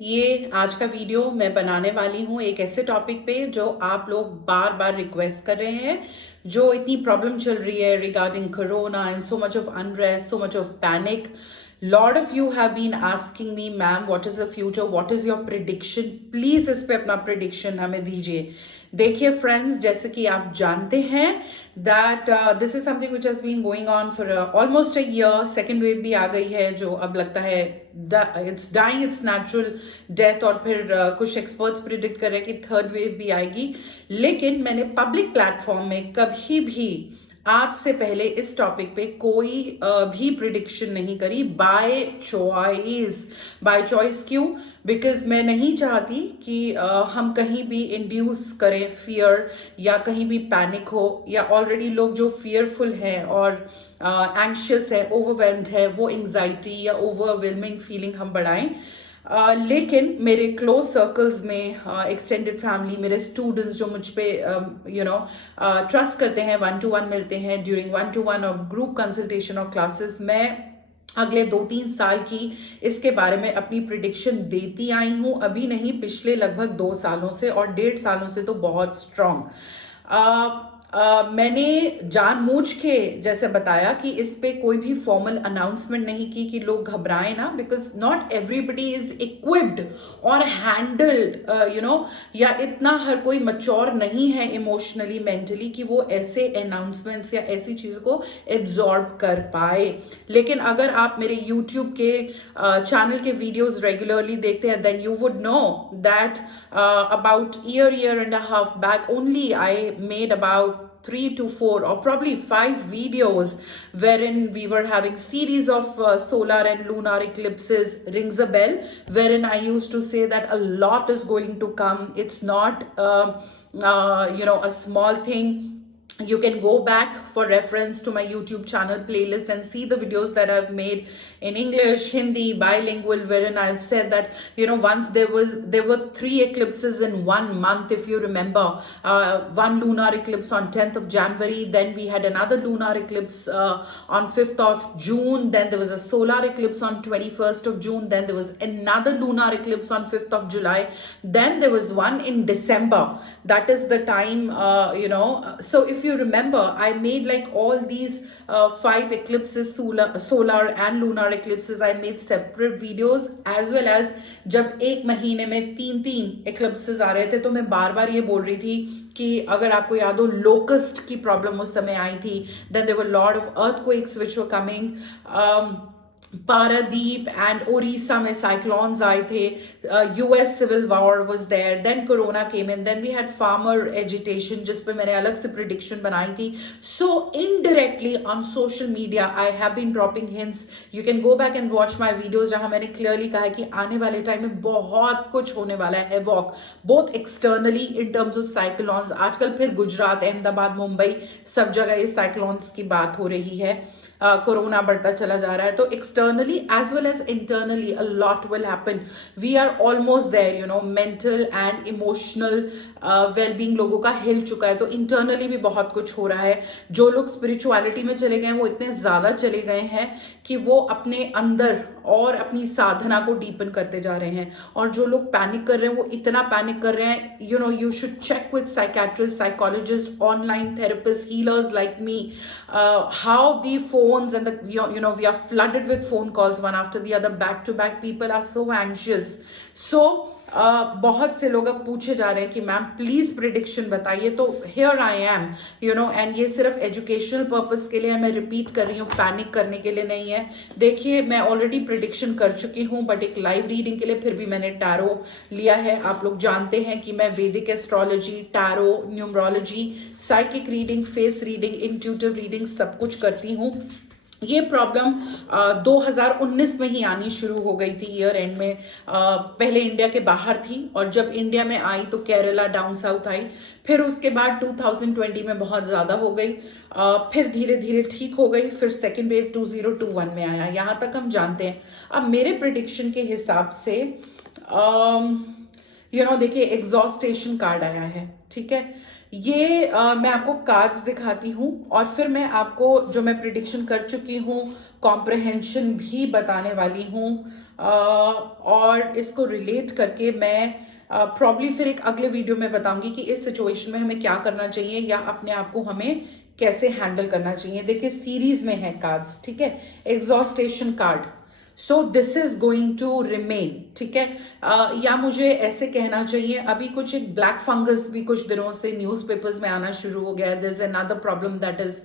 ये आज का वीडियो मैं बनाने वाली हूँ एक ऐसे टॉपिक पे जो आप लोग बार बार रिक्वेस्ट कर रहे हैं, जो इतनी प्रॉब्लम चल रही है regarding corona and so much of unrest, so much of panic. Lot of you have been asking me, ma'am what is the future, what is your prediction. Please इस पे अपना प्रिडिक्शन हमें दीजिए. देखिए फ्रेंड्स, जैसे कि आप जानते हैं that this is something which has been going on for almost a year. Second wave भी आ गई है जो अब लगता है it's dying it's natural death, और फिर कुछ एक्सपर्ट्स प्रिडिक्ट कर रहे हैं कि थर्ड वेव भी आएगी. लेकिन मैंने पब्लिक प्लेटफॉर्म में कभी भी आज से पहले इस टॉपिक पे कोई भी प्रिडिक्शन नहीं करी बाय चॉइस. बाय चॉइस क्यों? बिकॉज मैं नहीं चाहती कि हम कहीं भी इंड्यूस करें फियर या कहीं भी पैनिक हो, या ऑलरेडी लोग जो फियरफुल हैं और एंग्शियस है, ओवरवेल्म्ड है, वो एंग्जाइटी या ओवरवेलमिंग फीलिंग हम बढ़ाएं. लेकिन मेरे क्लोज सर्कल्स में एक्सटेंडेड फैमिली, मेरे स्टूडेंट्स जो मुझ पे ट्रस्ट करते हैं, 1-to-1 मिलते हैं ड्यूरिंग 1-to-1 और ग्रुप कंसल्टेशन और क्लासेस, मैं अगले 2-3 साल की इसके बारे में अपनी प्रिडिक्शन देती आई हूँ. अभी नहीं, पिछले लगभग 2 सालों से, और 1.5 सालों से तो बहुत स्ट्रांग. मैंने जानबूझ के जैसे बताया कि इस पे कोई भी फॉर्मल अनाउंसमेंट नहीं की कि लोग घबराएं ना, because not everybody is equipped और हैंडल्ड या इतना हर कोई मैच्योर नहीं है इमोशनली, मेंटली, कि वो ऐसे अनाउंसमेंट्स या ऐसी चीज़ों को एब्जॉर्ब कर पाए. लेकिन अगर आप मेरे यूट्यूब के चैनल के वीडियोज रेगुलरली देखते हैं, then you would know that about year and a half back only I made about 3 to 4 or probably 5 videos wherein we were having series of solar and lunar eclipses. Rings a bell? Wherein I used to say that a lot is going to come. It's not a small thing. You can go back for reference to my YouTube channel playlist and see the videos that I've made in English, Hindi, bilingual, wherein I've said that, once there were 3 eclipses in 1 month, if you remember. One lunar eclipse on 10th of January, then we had another lunar eclipse on 5th of June, then there was a solar eclipse on 21st of June, then there was another lunar eclipse on 5th of July, then there was one in December. That is the time, so if you remember, I made like all these 5 eclipses, solar and lunar eclipses. I made separate videos, as well as जब एक महीने में 3 eclipses आ रहे थे, तो मैं बार बार ये बोल रही थी कि अगर आपको याद हो, लोकस्ट की प्रॉब्लम उस समय आई थी. Then there were lot of earthquakes which were coming. Paradip and Odisha में साइक्लोन्स आए थे. US civil war was there. Then corona came in. Then we had farmer agitation, जिस पे मैंने अलग से प्रिडिक्शन बनाई थी. So indirectly on social media I have been dropping hints. You can go back and watch my videos, जहां मैंने clearly कहा है कि आने वाले टाइम में बहुत कुछ होने वाला है. Walk both externally in terms of cyclones. आजकल फिर गुजरात, अहमदाबाद, मुंबई, सब जगह ये साइक्लोन्स की बात हो रही है. कोरोना बढ़ता चला जा रहा है. तो externally as well as internally a lot will happen. We are almost there. Mental and emotional wellbeing लोगों का हिल चुका है. तो इंटरनली भी बहुत कुछ हो रहा है. जो लोग स्पिरिचुअलिटी में चले गए हैं, वो इतने ज्यादा चले गए हैं कि वो अपने अंदर और अपनी साधना को डीपन करते जा रहे हैं. और जो लोग पैनिक कर रहे हैं, वो इतना पैनिक कर रहे हैं, you should check with psychiatrist, psychologist, online therapist, healers like me, how the phones and we are flooded with phone calls one after the other, back to back. People are so anxious. So बहुत से लोग अब पूछे जा रहे हैं कि ma'am please prediction बताइए. तो हियर आई एम, एंड ये सिर्फ एजुकेशनल पर्पस के लिए है. मैं रिपीट कर रही हूँ, पैनिक करने के लिए नहीं है. देखिए, मैं ऑलरेडी प्रिडिक्शन कर चुकी हूँ, बट एक लाइव रीडिंग के लिए फिर भी मैंने टैरो लिया है. आप लोग जानते हैं कि मैं वैदिक astrology, tarot, numerology, psychic reading, face reading, intuitive reading सब कुछ करती हूँ. ये प्रॉब्लम 2019 में ही आनी शुरू हो गई थी, ईयर एंड में. पहले इंडिया के बाहर थी, और जब इंडिया में आई तो केरला, डाउन साउथ आई. फिर उसके बाद 2020 में बहुत ज़्यादा हो गई. फिर धीरे धीरे ठीक हो गई. फिर सेकेंड वेव 2021 में आया. यहाँ तक हम जानते हैं. अब मेरे प्रिडिक्शन के हिसाब से देखिए, एग्जॉस्टेशन कार्ड आया है. ठीक है, ये मैं आपको कार्ड्स दिखाती हूँ और फिर मैं आपको जो मैं प्रिडिक्शन कर चुकी हूँ कॉम्प्रहेंशन भी बताने वाली हूँ, और इसको रिलेट करके मैं प्रॉब्ली फिर एक अगले वीडियो में बताऊंगी कि इस सिचुएशन में हमें क्या करना चाहिए या अपने आप को हमें कैसे हैंडल करना चाहिए। देखिए सीरीज में है कार्ड्स, ठीक है, exhaustion card, so this is going to remain, ठीक है। या मुझे ऐसे कहना चाहिए अभी कुछ एक ब्लैक फंगस भी कुछ दिनों से न्यूज़पेपर्स में आना शुरू हो गया है, there is another problem that is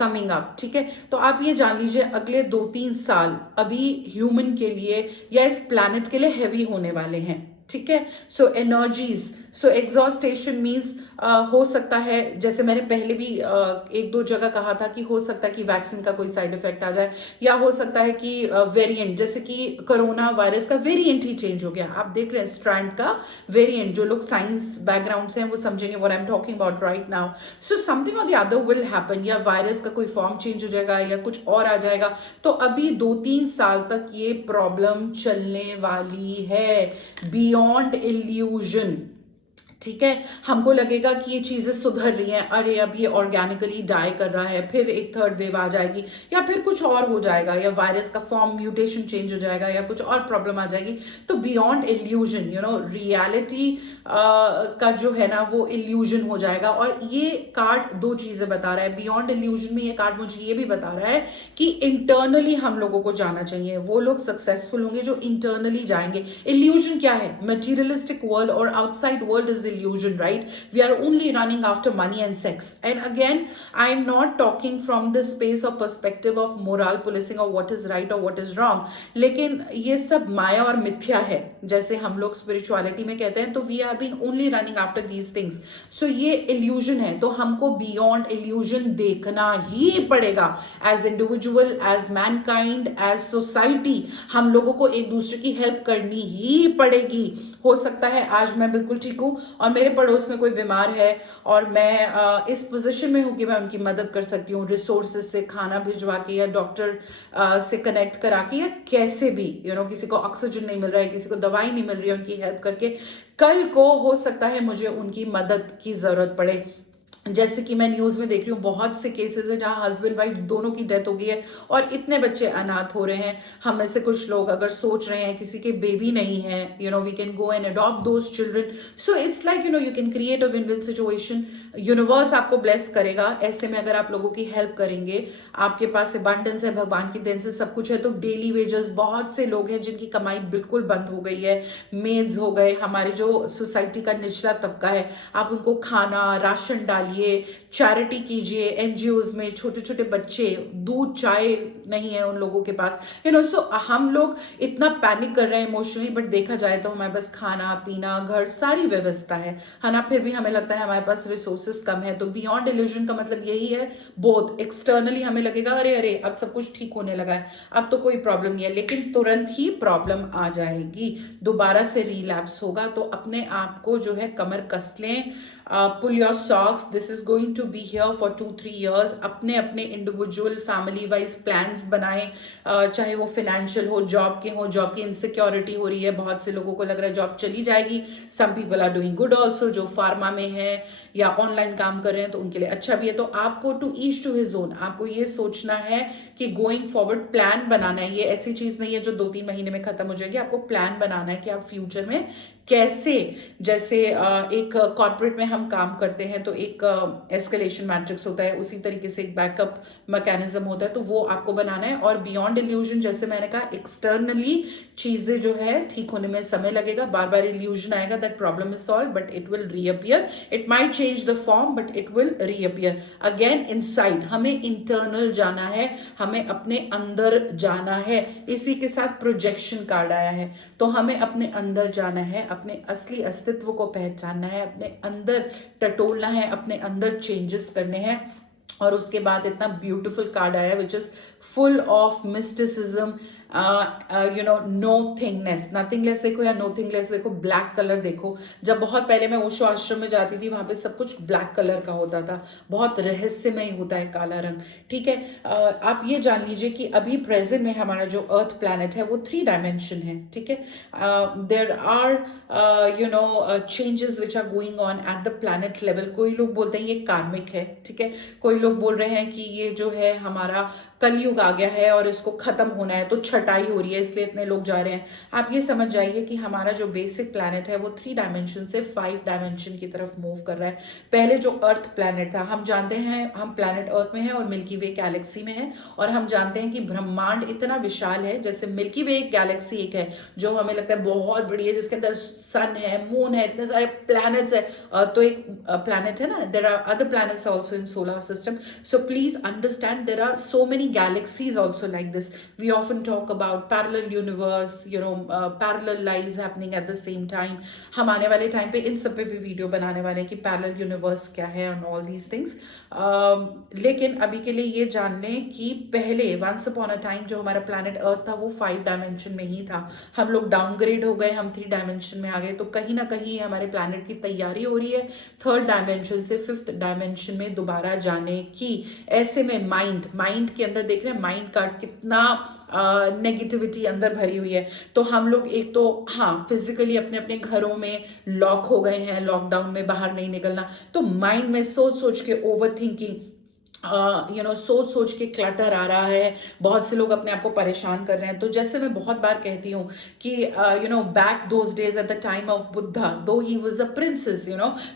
coming up, ठीक है। तो आप ये जान लीजिए अगले 2-3 साल अभी ह्यूमन के लिए या इस प्लैनेट के लिए हैवी होने वाले हैं, ठीक है। सो एनर्जीज, सो एग्जॉस्टेशन मीन्स हो सकता है, जैसे मैंने पहले भी 1-2 जगह कहा था कि हो सकता है कि वैक्सीन का कोई साइड इफेक्ट आ जाए, या हो सकता है कि वेरिएंट, जैसे कि कोरोना वायरस का वेरिएंट ही चेंज हो गया, आप देख रहे हैं स्ट्रैंड का वेरिएंट, जो लोग साइंस बैकग्राउंड से हैं वो समझेंगे what I am talking about right now. So something और द अदर विल हैपन, या वायरस का कोई फॉर्म चेंज हो जाएगा या कुछ और आ जाएगा। तो अभी 2-3 साल तक ये प्रॉब्लम चलने वाली है बियॉन्ड इल्यूजन, ठीक है। हमको लगेगा कि ये चीजें सुधर रही हैं, अरे अब ये ऑर्गेनिकली डाई कर रहा है, फिर एक थर्ड वेव आ जाएगी या फिर कुछ और हो जाएगा, या वायरस का फॉर्म म्यूटेशन चेंज हो जाएगा या कुछ और प्रॉब्लम आ जाएगी। तो beyond illusion, you know, reality का जो है ना वो इल्यूजन हो जाएगा। और ये कार्ड 2 चीजें बता रहा है बियॉन्ड इल्यूजन में। ये कार्ड मुझे ये भी बता रहा है कि इंटरनली हम लोगों को जाना चाहिए, वो लोग सक्सेसफुल होंगे जो इंटरनली जाएंगे। इल्यूजन क्या है? मटीरियलिस्टिक वर्ल्ड और outside world is illusion, right? We are only running after money and sex. And again, I'm not talking from the space or perspective of moral policing or what is right or what is wrong. लेकिन ये सब माया और मिथ्या है, जैसे हम लोग spirituality में कहते हैं, तो we have been only running after these things. So ये illusion है, तो हमको beyond illusion देखना ही पड़ेगा as individual, as mankind, as society। हम लोगों को एक दूसरे की हेल्प करनी ही पड़ेगी। हो सकता है आज मैं बिल्कुल ठीक हूँ और मेरे पड़ोस में कोई बीमार है और मैं इस पोजीशन में हूँ कि मैं उनकी मदद कर सकती हूँ, रिसोर्सेज से, खाना भिजवा के या डॉक्टर से कनेक्ट करा के, या कैसे भी, यू नो, किसी को ऑक्सीजन नहीं मिल रहा है, किसी को दवाई नहीं मिल रही है, उनकी हेल्प करके कल को हो सकता है मुझे उनकी मदद की जरूरत पड़े। जैसे कि मैं न्यूज़ में देख रही हूँ बहुत से केसेस है जहाँ हस्बैंड वाइफ दोनों की डेथ हो गई है और इतने बच्चे अनाथ हो रहे हैं। हम में से कुछ लोग अगर सोच रहे हैं किसी के बेबी नहीं है, you know, we can go and adopt those children. So it's like, you know, you can create a win win situation. Universe आपको ब्लेस करेगा ऐसे में अगर आप लोगों की हेल्प करेंगे। आपके पास अबंडेंस है, भगवान की देन से सब कुछ है। तो डेली वेजेस, बहुत से लोग हैं जिनकी कमाई बिल्कुल बंद हो गई है, मेड्स हो गए, हमारे जो सोसाइटी का निचला तबका है, आप उनको खाना, राशन डालिए, चैरिटी कीजिए। एनजीओज में छोटे छोटे बच्चे, दूध चाय नहीं है उन लोगों के पास, यू नो। सो हम लोग इतना पैनिक कर रहे हैं इमोशनली, बट देखा जाए तो हमारे पास खाना पीना, घर, सारी व्यवस्था है ना, फिर भी हमें लगता है हमारे पास रिसोर्सेज कम है। तो बियॉन्ड इल्यूजन का मतलब यही है, बोथ एक्सटर्नली हमें लगेगा अरे अरे अब सब कुछ ठीक होने लगा है, अब तो कोई प्रॉब्लम नहीं है, लेकिन तुरंत ही प्रॉब्लम आ जाएगी, दोबारा से रिलैप्स होगा। तो अपने आप को जो है कमर कस लें, pull your socks, this is going to be here for 2-3 years। अपने अपने इंडिविजुअल फैमिली वाइज प्लान्स बनाएं, चाहे वो फाइनेंशियल हो, जॉब के हो, जॉब की इनसिक्योरिटी हो रही है, बहुत से लोगों को लग रहा है जॉब चली जाएगी। Some people are doing good also, जो फार्मा में है या ऑनलाइन काम कर रहे हैं तो उनके लिए अच्छा भी है। तो आपको to each to his own, आपको ये सोचना है कि गोइंग फॉरवर्ड प्लान बनाना है। ये ऐसी चीज नहीं है जो 2-3 महीने में खत्म हो जाएगी, आपको प्लान बनाना है कि आप फ्यूचर में कैसे, जैसे एक कॉर्पोरेट में हम काम करते हैं तो एक एस्केलेशन मैट्रिक्स होता है, उसी तरीके से एक बैकअप मैकेनिज्म होता है, तो वो आपको बनाना है। और बियॉन्ड इल्यूजन, जैसे मैंने कहा, एक्सटर्नली चीजें जो है ठीक होने में समय लगेगा, बार बार इल्यूजन आएगा that problem is solve, but it will reappear. It might change the form but it will reappear again inside. हमें इंटरनल जाना है, हमें अपने अंदर जाना है। इसी के साथ प्रोजेक्शन कार्ड आया है, तो हमें अपने अंदर जाना है, अपने असली अस्तित्व को पहचानना है, अपने अंदर टटोलना है, अपने अंदर चेंजेस करने हैं। और उसके बाद इतना ब्यूटीफुल कार्ड आया which is full of mysticism no thingness, nothingness देखो या नो थिंगलेस देखो, ब्लैक कलर देखो। जब बहुत पहले मैं ओशो आश्रम में जाती थी, वहां पे सब कुछ ब्लैक कलर का होता था, बहुत रहस्यमय होता है काला रंग, ठीक है। आप ये जान लीजिए कि अभी प्रेजेंट में हमारा जो अर्थ प्लैनेट है वो 3 डायमेंशन है, ठीक है। There are changes which are going on at the planet level. कोई लोग बोलते हैं ये कार्मिक है, ठीक है। कोई लोग बोल रहे हैं कि ये जो है हमारा कलयुग आ गया है और इसको खत्म होना है, तो छटाई हो रही है इसलिए इतने लोग जा रहे हैं। आप ये समझ जाइए कि हमारा जो बेसिक प्लैनेट है वो 3 डायमेंशन से 5 डायमेंशन की तरफ मूव कर रहा है। पहले जो अर्थ प्लैनेट था, हम जानते हैं हम प्लैनेट अर्थ में है और मिल्की वे गैलेक्सी में है, और हम जानते हैं कि ब्रह्मांड इतना विशाल है। जैसे मिल्की वे एक गैलेक्सी एक है जो हमें लगता है बहुत बड़ी है, जिसके अंदर सन है, मून है, इतने सारे प्लैनेट्स है, तो एक प्लैनेट है ना। There are other planets also in solar system, so please understand there are so many galaxies also like this. We often talk about parallel universe, parallel lives happening at the same time. हम आने वाले time पे इन सब पे भी video बनाने वाले हैं कि पैरेलल यूनिवर्स क्या है and all these things. लेकिन अभी के लिए ये जान लें कि पहले वंस अपॉन अ टाइम जो हमारा प्लैनेट अर्थ था वो 5 डायमेंशन में ही था। हम लोग डाउनग्रेड हो गए, हम 3 डायमेंशन में आ गए, तो कहीं ना कहीं हमारे प्लैनेट की तैयारी हो रही है 3rd डायमेंशन से 5th डायमेंशन में दोबारा जाने की। ऐसे में माइंड के अंदर देख रहे हैं माइंड का कितना नेगेटिविटी अंदर भरी हुई है। तो हम लोग एक तो हाँ फिजिकली अपने अपने घरों में लॉक हो गए हैं, लॉकडाउन में बाहर नहीं निकलना, तो माइंड में सोच सोच के ओवर थिंकिंग, सोच सोच के क्लटर आ रहा है। बहुत से लोग अपने आप को परेशान कर रहे हैं। तो जैसे मैं बहुत बार कहती हूँ कि back those days at the time of Buddha, though he was a princess,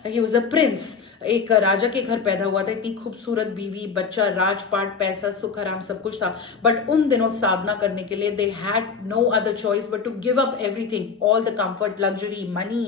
he was a prince, एक राजा के घर पैदा हुआ था, इतनी खूबसूरत बीवी, बच्चा, राजपाट, पैसा, सुख आराम सब कुछ था, बट उन दिनों साधना करने के लिए they had no other choice but to give up everything, all the comfort, luxury, money,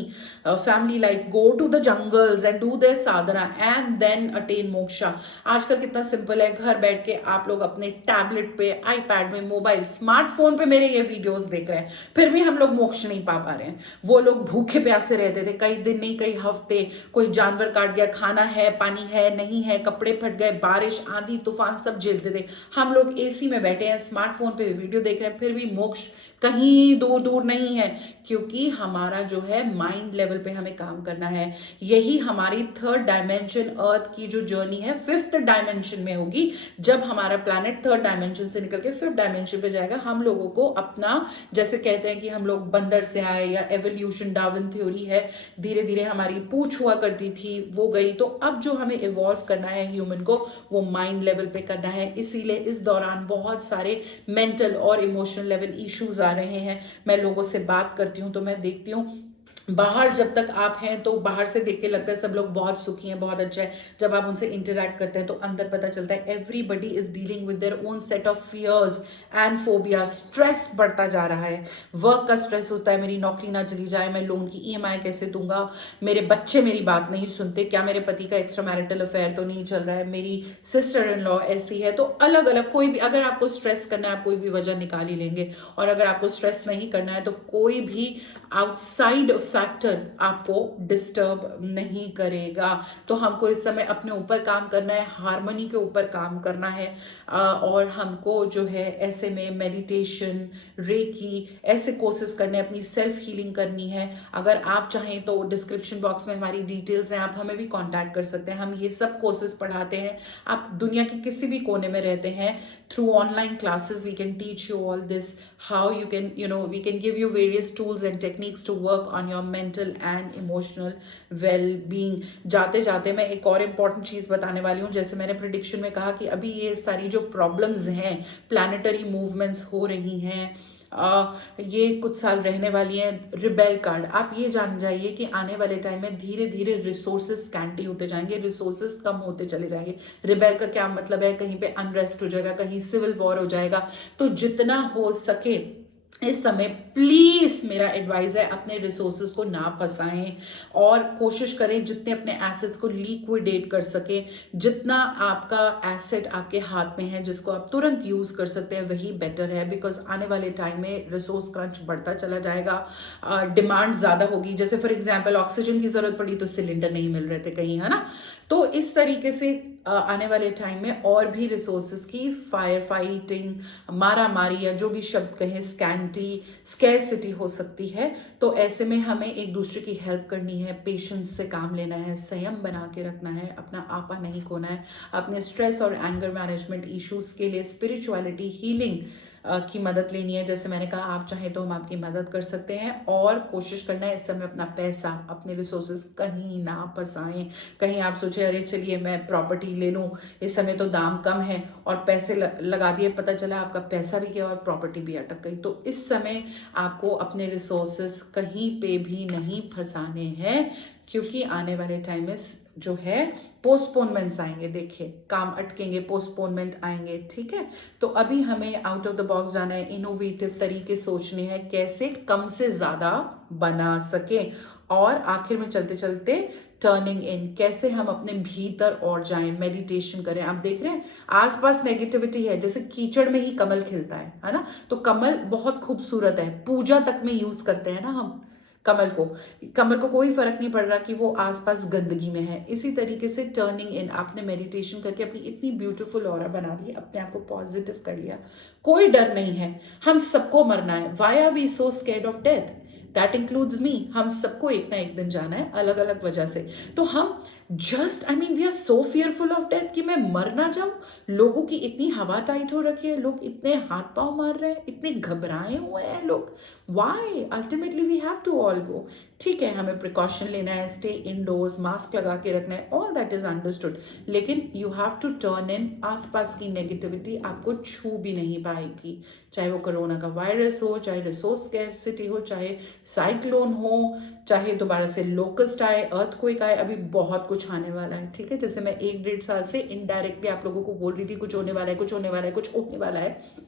family life, go to the jungles and do there sadhana and then attain moksha. आजकल कितना सिंपल है, घर बैठ के आप लोग अपने टैबलेट पे, आईपैड में, मोबाइल, स्मार्टफोन पे मेरे ये वीडियोस देख रहे हैं, फिर भी हम लोग मोक्ष नहीं पा रहे हैं। वो लोग भूखे प्यासे रहते थे कई दिन नहीं कई हफ्ते, कोई जानवर काट गया, खाना है, पानी है नहीं है, कपड़े फट गए, बारिश, आंधी, तूफान सब झेलते थे। हम लोग एसी में बैठे हैं, स्मार्टफोन पे वीडियो देख रहे हैं, फिर भी मोक्ष कहीं दूर दूर नहीं है, क्योंकि हमारा जो है माइंड लेवल पे हमें काम करना है। यही हमारी 3rd डायमेंशन अर्थ की जो जर्नी है 5th डायमेंशन में होगी। जब हमारा प्लैनेट 3rd डायमेंशन से निकल के 5th डायमेंशन पे जाएगा, हम लोगों को अपना, जैसे कहते हैं कि हम लोग बंदर से आए, या एवोल्यूशन, डार्विन थ्योरी है, धीरे धीरे हमारी पूंछ हुआ करती थी वो गई, तो अब जो हमें इवॉल्व करना है ह्यूमन को वो माइंड लेवल पे करना है। इसीलिए इस दौरान बहुत सारे मेंटल और इमोशनल लेवल इश्यूज आ रहे हैं। मैं लोगों से बात करती हूँ तो मैं देखती हूँ बाहर, जब तक आप हैं तो बाहर से देख के लगता है सब लोग बहुत सुखी हैं, बहुत अच्छा है। जब आप उनसे इंटरेक्ट करते हैं तो अंदर पता चलता है everybody is dealing with their own set of fears and phobia. Stress बढ़ता जा रहा है, वर्क का स्ट्रेस होता है, मेरी नौकरी ना चली जाए, मैं लोन की ईएमआई कैसे दूंगा, मेरे बच्चे मेरी बात नहीं सुनते, क्या मेरे पति का एक्स्ट्रा मैरिटल अफेयर तो नहीं चल रहा है, मेरी सिस्टर इन लॉ ऐसी है। तो अलग अलग कोई भी, अगर आपको स्ट्रेस करना है आप कोई भी वजह निकाल ही लेंगे, और अगर आपको स्ट्रेस नहीं करना है तो कोई भी आउटसाइड फैक्टर आपको डिस्टर्ब नहीं करेगा। तो हमको इस समय अपने ऊपर काम करना है, हार्मनी के ऊपर काम करना है, और हमको जो है ऐसे में मेडिटेशन, रेकी, ऐसे कोर्सेज करने, अपनी सेल्फ हीलिंग करनी है। अगर आप चाहें तो डिस्क्रिप्शन बॉक्स में हमारी डिटेल्स हैं, आप हमें भी कांटेक्ट कर सकते हैं। हम ये सब कोर्सेज पढ़ाते हैं। आप दुनिया के किसी भी कोने में रहते हैं, through online classes we can teach you all this, how you can, we can give you various tools and techniques to work on your mental and emotional well-being. जाते जाते मैं एक और इम्पॉर्टेंट चीज़ बताने वाली हूँ। जैसे मैंने प्रिडिक्शन में कहा कि अभी ये सारी जो प्रॉब्लम्स हैं, प्लानिटरी मूवमेंट्स हो रही हैं, ये कुछ साल रहने वाली हैं। रिबेल कार्ड, आप ये जान जाइए कि आने वाले टाइम में धीरे धीरे रिसोर्सेज स्कैंटी होते जाएंगे, रिसोर्सेज कम होते चले जाएंगे। रिबेल का क्या मतलब है, कहीं पे अनरेस्ट हो जाएगा, कहीं सिविल वॉर हो जाएगा। तो जितना हो सके इस समय प्लीज मेरा एडवाइस है, अपने रिसोर्सेज को ना फंसाएं और कोशिश करें जितने अपने एसेट्स को लिक्विडेट कर सके। जितना आपका एसेट आपके हाथ में है जिसको आप तुरंत यूज कर सकते हैं वही बेटर है, बिकॉज आने वाले टाइम में रिसोर्स क्रंच बढ़ता चला जाएगा, डिमांड ज्यादा होगी। जैसे फॉर एग्जाम्पल ऑक्सीजन की जरूरत पड़ी तो सिलेंडर नहीं मिल रहे थे कहीं, है ना। तो इस तरीके से आने वाले टाइम में और भी रिसोर्सेज की फायर फाइटिंग, मारा मारी या जो भी शब्द कहें, स्कैंटी, स्कैरसिटी हो सकती है। तो ऐसे में हमें एक दूसरे की हेल्प करनी है, पेशेंस से काम लेना है, संयम बना के रखना है, अपना आपा नहीं खोना है, अपने स्ट्रेस और एंगर मैनेजमेंट इश्यूज के लिए स्पिरिचुअलिटी, हीलिंग की मदद लेनी है। जैसे मैंने कहा, आप चाहें तो हम आपकी मदद कर सकते हैं, और कोशिश करना है इस समय अपना पैसा, अपने रिसोर्सेज कहीं ना फंसाएं। कहीं आप सोचे अरे चलिए मैं प्रॉपर्टी ले लूं, इस समय तो दाम कम है, और पैसे लगा दिए, पता चला आपका पैसा भी गया और प्रॉपर्टी भी अटक गई। तो इस समय आपको अपने रिसोर्सेज कहीं पे भी नहीं फंसाने हैं, क्योंकि आने वाले टाइम में जो है पोस्टपोनमेंट्स आएंगे। देखिए, काम अटकेंगे, पोस्टपोनमेंट आएंगे, ठीक है। तो अभी हमें आउट ऑफ द बॉक्स जाना है, इनोवेटिव तरीके सोचने हैं, कैसे कम से ज़्यादा बना सके, और आखिर में चलते चलते टर्निंग इन, कैसे हम अपने भीतर और जाएं, मेडिटेशन करें। आप देख रहे हैं आसपास नेगेटिविटी है, जैसे कीचड़ में ही कमल खिलता है ना। तो कमल बहुत खूबसूरत है, पूजा तक में यूज करते हैं ना हम कमल को कोई फर्क नहीं पड़ रहा कि वो आसपास गंदगी में है। इसी तरीके से टर्निंग इन, आपने मेडिटेशन करके अपनी इतनी ब्यूटीफुल ऑरा बना ली, अपने आप को पॉजिटिव कर लिया, कोई डर नहीं है, हम सबको मरना है। Why are we so scared of death? That includes me. हम सबको एक ना एक दिन जाना है, अलग अलग वजह से। तो हम just we are so fearful of death कि मैं मर ना जाऊं। लोगों की इतनी हवा टाइट हो रखी है, लोग इतने हाथ पांव मार रहे हैं, इतने घबराए हुए हैं लोग। Why? Ultimately we have to all go. ठीक है, हमें प्रिकॉशन लेना है, स्टे इनडोर्स, मास्क लगा के रखना है, ऑल दैट इज अंडरस्टूड, लेकिन you have to turn in. आसपास की नेगेटिविटी आपको छू भी नहीं पाएगी, चाहे वो कोरोना का वायरस हो, चाहे रिसोर्स स्कैर्सिटी हो, चाहे साइक्लोन हो, चाहे दोबारा से लोकस्ट आए, अर्थक्वेक आए, अभी बहुत कुछ आने वाला है। ठीक है, जैसे मैं 1-1.5 साल से इनडायरेक्टली आप लोगों को बोल रही थी कुछ होने वाला है, कुछ होने वाला है, कुछ होने वाला है।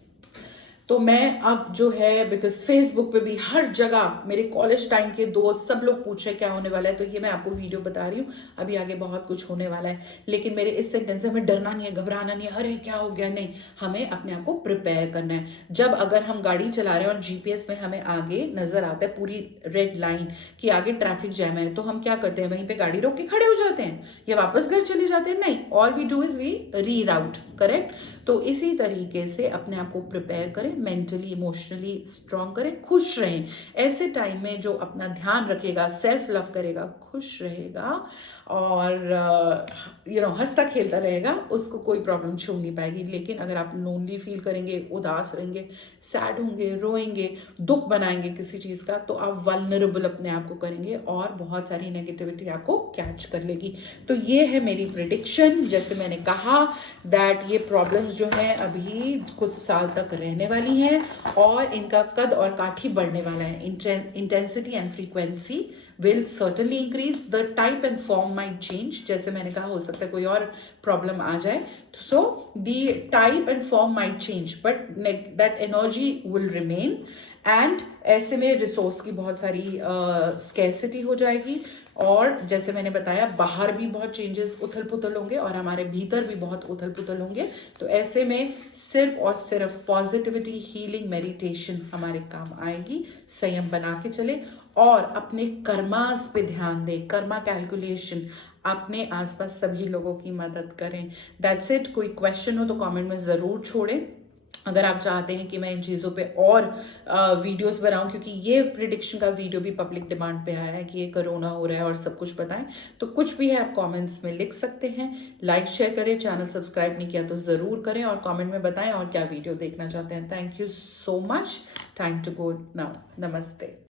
तो मैं अब जो है, बिकॉज फेसबुक पे भी हर जगह मेरे कॉलेज टाइम के दोस्त सब लोग पूछ रहे क्या होने वाला है, तो ये मैं आपको वीडियो बता रही हूँ। अभी आगे बहुत कुछ होने वाला है, लेकिन मेरे इस सेंटेंस से हमें डरना नहीं है, घबराना नहीं है, अरे क्या हो गया, नहीं। हमें अपने आप को प्रिपेयर करना है। जब अगर हम गाड़ी चला रहे हैं और जीपीएस में हमें आगे नजर आता है पूरी रेड लाइन कि आगे ट्रैफिक जैम है, तो हम क्या करते हैं, वहीं पे गाड़ी रोक के खड़े हो जाते हैं या वापस घर चले जाते हैं? नहीं, all we do is we reroute, correct. तो इसी तरीके से अपने आप को प्रिपेयर करें, मेंटली इमोशनली स्ट्रांग करें, खुश रहें। ऐसे टाइम में जो अपना ध्यान रखेगा, सेल्फ लव करेगा, खुश रहेगा और हंसता खेलता रहेगा, उसको कोई प्रॉब्लम छू नहीं पाएगी। लेकिन अगर आप लोनली फील करेंगे, उदास रहेंगे, सैड होंगे, रोएंगे, दुख बनाएंगे किसी चीज़ का, तो आप वल्नरेबल अपने आप को करेंगे और बहुत सारी नेगेटिविटी आपको कैच कर लेगी। तो ये है मेरी प्रिडिक्शन। जैसे मैंने कहा दैट ये प्रॉब्लम्स जो हैं अभी कुछ साल तक रहने वाली हैं और इनका कद और काठी बढ़ने वाला है। Intensity and frequency will certainly increase, the type and form might change। जैसे मैंने कहा, हो सकता है कोई और प्रॉब्लम आ जाए, so the type and form might change but that energy will remain। and ऐसे में रिसोर्स की बहुत सारी स्कैर्सिटी हो जाएगी, और जैसे मैंने बताया बाहर भी बहुत चेंजेस, उथल पुथल होंगे, और हमारे भीतर भी बहुत उथल पुथल होंगे। तो ऐसे में सिर्फ और सिर्फ पॉजिटिविटी, हीलिंग, मेडिटेशन हमारे काम आएगी। संयम बना के चले और अपने कर्मास पे ध्यान दें, कर्मा कैलकुलेशन, अपने आसपास सभी लोगों की मदद करें। That's it. कोई क्वेश्चन हो तो कमेंट में ज़रूर छोड़ें। अगर आप चाहते हैं कि मैं इन चीज़ों पे और वीडियोस बनाऊं, क्योंकि ये प्रिडिक्शन का वीडियो भी पब्लिक डिमांड पे आया है कि ये कोरोना हो रहा है और सब कुछ बताएं, तो कुछ भी है आप कमेंट्स में लिख सकते हैं। लाइक शेयर करें, चैनल सब्सक्राइब नहीं किया तो ज़रूर करें, और कमेंट में बताएं और क्या वीडियो देखना चाहते हैं। Thank you so much. Time to go now. नमस्ते।